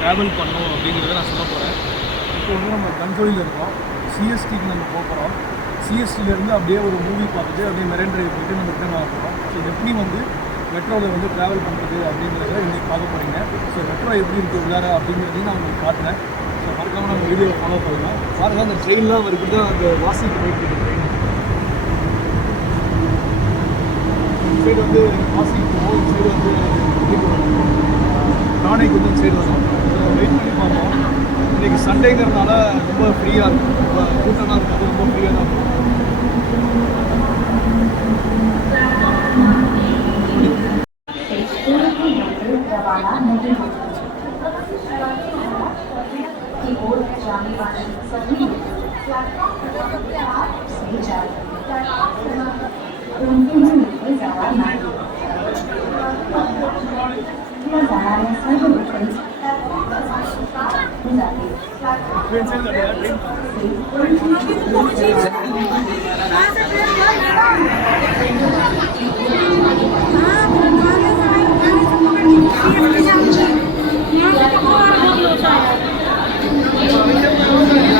Travel பண்ணோம் அப்படிங்கிறத நான் சொல்ல போகிறேன். இப்போ வந்து நம்ம கண்ட்ரோலில் இருக்கோம். சிஎஸ்டிக்கு நம்ம போகிறோம். சிஎஸ்டியிலேருந்து அப்படியே ஒரு மூவி பார்த்துட்டு அப்படியே மெரைன் ட்ரைவ் போய்ட்டு நம்ம ரிட்டர்ன் ஆக போகிறோம். ஸோ எப்படி வந்து மெட்ரோவில் வந்து ட்ராவல் பண்ணுறது அப்படிங்கிறத இன்றைக்கி பார்க்க போகிறீங்க. ஸோ மெட்ரோ எப்படி இருக்குது உள்ளார அப்படிங்கிறதையும் நான் உங்களுக்கு காட்டுறேன். ஸோ மறக்காமல் நம்ம வீடியோவை ஃபாலோ பண்ணலாம். பாருங்கள், அந்த ட்ரெயின்லாம் வருது தான் அந்த வாசிக்கு போயிட்டு இருக்கு ட்ரெயின். இந்த சைடு வந்து வாசிக்கு போகும், இந்த சைடு வந்து நாளைக்கு வந்து இந்த சைடு வரும். ஸோ வெயிட் பண்ணி பார்ப்போம். இன்றைக்கி சண்டேங்கிறதுனால ரொம்ப ஃப்ரீயாக இருக்கும், ரொம்ப கூட்டமாக இருக்காது, ரொம்ப ஃப்ரீயாக தான் இருக்கும்.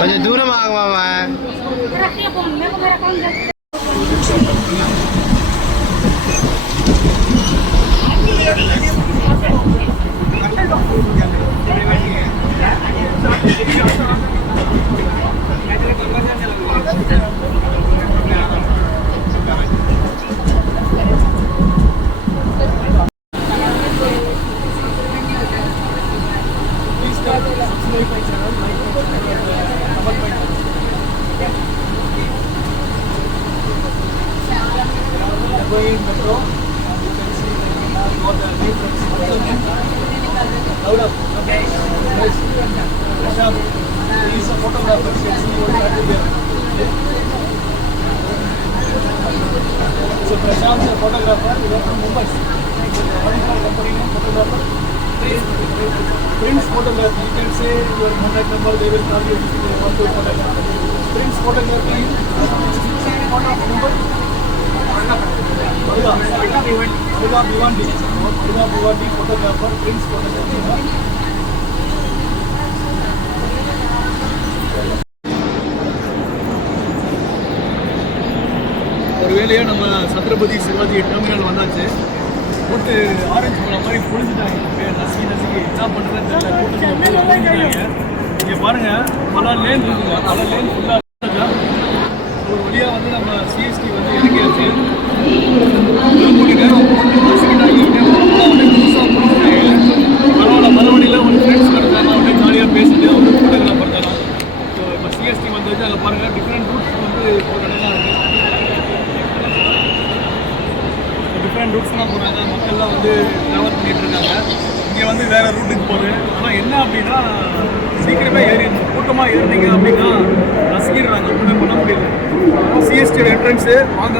கொஞ்சம் தூரமாகுமாமா? Metro, you can see got the difference. Loud up. Okay. Prashant, he is a photographer. You can see what he has here. So Prashant is a photographer. He is from Mumbai. What is your company name? Photographer. Prince Photography. You can say your contact number. They will call you if they want to photograph. Prince Photography. Mumbai. Bhiwandi photographer, Prince photographer. ஒரு வேலையாக நம்ம Chhatrapati Sivaji terminal வந்தாச்சு. போட்டு orange பழம் மாதிரி பொழிஞ்சுட்டாங்க. நசுக்கி என்ன பண்ணுறதுன்னு தெரியல. கூட்டத்தில் பொழிஞ்சுட்டாங்க. இங்கே பாருங்கள், பல லேன் இருக்குங்க. பல லேன் ஃபுல்லாக ஒரு வழியாக வந்து நம்ம சிஎஸ்டி வந்து இறங்கியாச்சு. ஒரு மணி நேரம் போட்டு நசுக்கிட்டாங்க. பரவாயில்ல, மறுபடியில் ஒரு ஃப்ரெண்ட்ஸ் கிடச்சாங்க. அப்படியே ஜாலியாக பேசிட்டு அவங்க ஃபோட்டோகிராஃபர் தானே. ஸோ இப்போ சிஎஸ்டி வந்துச்சு. அங்கே பாருங்கள், டிஃப்ரெண்ட் ரூட்ஸ் வந்து போட்டோலாம் இருக்குது. டிஃப்ரெண்ட் ரூட்ஸ்லாம் போகிறாங்க. மக்கள்லாம் வந்து ட்ராவல் பண்ணிகிட்டு இருக்காங்க. இங்கே வந்து வேறு ரூட்டுக்கு போகுது. ஆனால் என்ன அப்படின்னா, சீக்கிரமே ஏறிடணும். கூட்டமாக ஏறினீங்க அப்படின்னா நசுக்கிடுறாங்க. ஒன்றும் பண்ண முடியல. சிஎஸ்டியோட என்ட்ரன்ஸு வாங்க.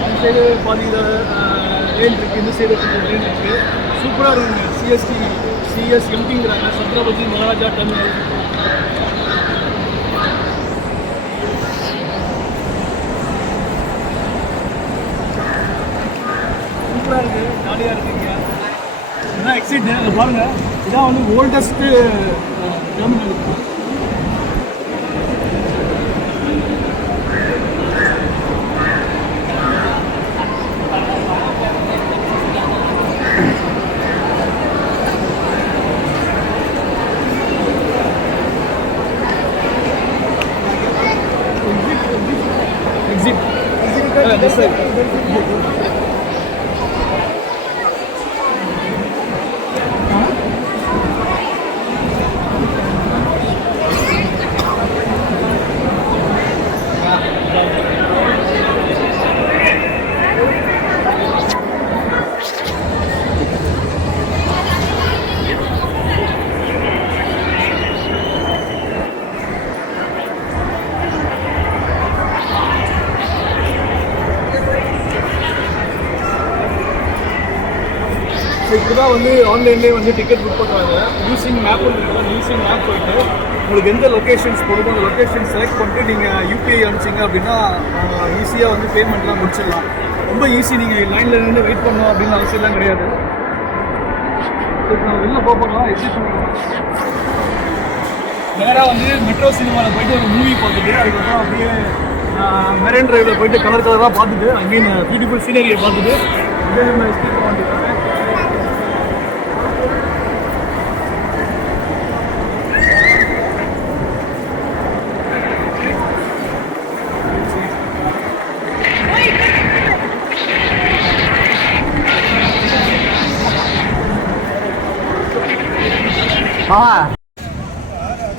நான் சைடு பாதியில் லேன் இருக்குது, இந்த சைடு லேன் இருக்குது. சூப்பராக இருக்குங்க. சிஎஸ்எம்டிங்கிறாங்க, சத்ரபதி மகாராஜா டெர்மினல். சூப்பராக இருக்குது, ஜாலியாக இருக்குங்க. இதுதான் எக்ஸிட். அதை பாருங்கள், இதான் வந்து oldest terminal. Exit. This side. இப்போ தான் வந்து ஆன்லைன்லேயே வந்து டிக்கெட் புக் பண்ணுறாங்க. யூசிங் மேப் இருக்குல்ல, யூசிங் மேப் போயிட்டு உங்களுக்கு எந்த லொக்கேஷன்ஸ் போடுமோ அந்த லொக்கேஷன் செலக்ட் பண்ணிட்டு நீங்கள் யூபிஐ அனுப்பிச்சிங்க அப்படின்னா ஈஸியாக வந்து பேமெண்ட்லாம் முடிச்சிடலாம். ரொம்ப ஈஸி. நீங்கள் லைனில் நின்று வெயிட் பண்ணணும் அப்படின்னு அவசியம்லாம் கிடையாது. இப்போ நம்ம வெளில போகலாம். எக்ஸிட் பண்ணலாம். நேராக வந்து மெட்ரோ சினிமாவில் போயிட்டு ஒரு மூவி பார்த்துட்டு அதுக்கப்புறம் அப்படியே மெரைன் டிரைவில் போயிட்டு கலர் கலராக பார்த்துட்டு அங்கேயும் பியூட்டிஃபுல் சீனரியை பார்த்துட்டு அப்படியே நம்ம எஸ்கேப் பண்ண வேண்டியது.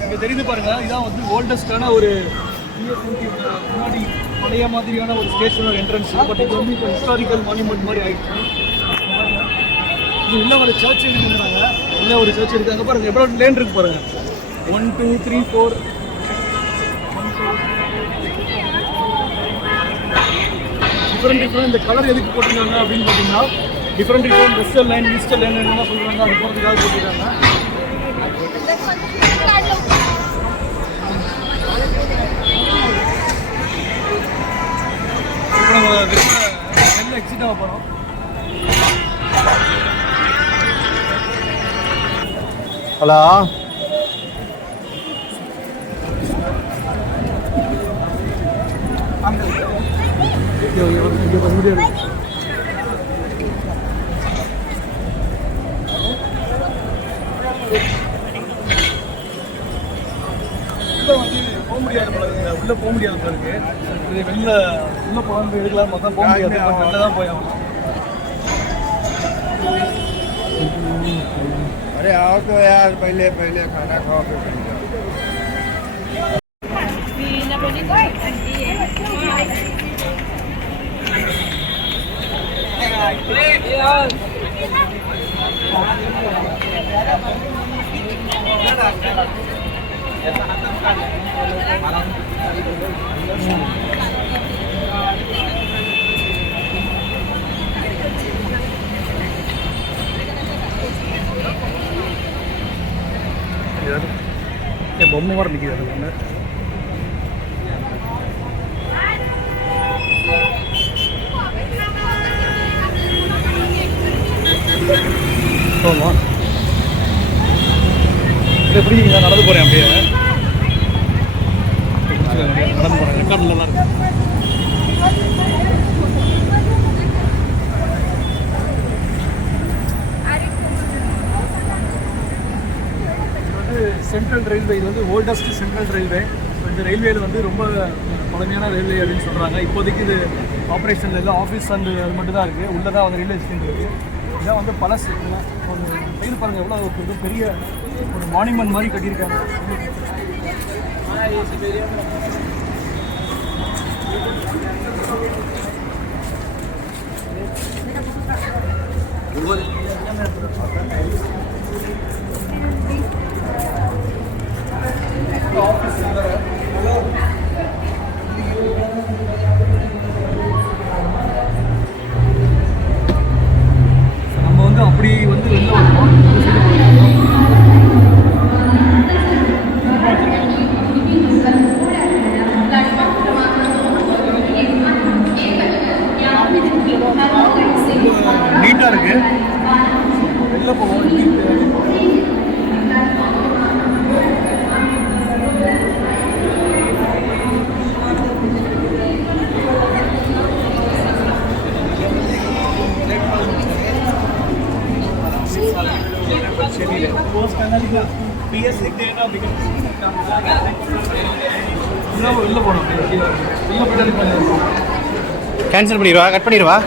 இங்கே தெரியுது பாருங்க, இதான் வந்து ஓல்டஸ்டான ஒரு முன்னாடி பழைய மாதிரியான ஒரு ஸ்டேஷனோட என்ட்ரன்ஸ். பட் இது வந்து இப்போ ஹிஸ்டாரிக்கல் மான்யூமெண்ட் மாதிரி ஆகிடுச்சு. இது உள்ள ஒரு சர்ச் இருக்குங்கிறாங்க. உள்ள ஒரு சர்ச் இருக்குது. அங்கே பாருங்க எவ்வளோ லேன் இருக்கு பாருங்க. 1 2 3 4 டிஃப்ரெண்ட். இந்த கலர் எதுக்கு போட்டிருக்காங்க அப்படின்னு பார்த்தீங்கன்னா different western line eastern line என்ன சொல்கிறாங்க அது போகிறதுக்காக போட்டிருக்காங்க. இப்போ நம்ம வெளில எக்ஸிட் ஆக போகிறோம். ஹலோ, உள்ள போக முடியாது பாருங்க. இது வெளில உள்ள போகாமல் எடுக்கலாம் மொத்தம் போக முடியாது. வெளில தான் போய் ஆகணும். अरे आओ तो यार, पहले पहले खाना खाओ फिर बन जाओ. என் பொம்மை மாதிரி நிற்கிது அது ஒன்று. ஆமாம், எப்படி நான் நடந்து போகிறேன். அப்படியே நடந்து போகிறேன். ரெக்கார்ட்லாம் இருக்கு. சென்ட்ரல் ரயில்வே, இது வந்து ஓல்டஸ்ட் சென்ட்ரல் ரயில்வே. இந்த ரயில்வேல வந்து ரொம்ப பழமையான ரயில்வே அப்படின்னு சொல்கிறாங்க. இப்போதைக்கு இது ஆப்ரேஷனில் இல்லை, ஆஃபீஸ் அண்ட் அது மட்டும் தான் இருக்குது. உள்ளே தான் வந்து ரயில்வே ஸ்டேஷன் இருக்குது. இதான் வந்து பழசு. ஒரு ரயில் பாருங்கள் எவ்வளோ ஒரு பெரிய ஒரு மானுமெண்ட் மாதிரி கட்டியிருக்காங்க. நம்ம வந்து அப்படி வந்து வெளில வருவோம். நீட்டாக இருக்கு. வெளில போவோம். வெளில போனோம். வெளில போயிட்டு கேன்சல் பண்ணிடுவா, கட் பண்ணிடுவா.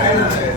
आपल्या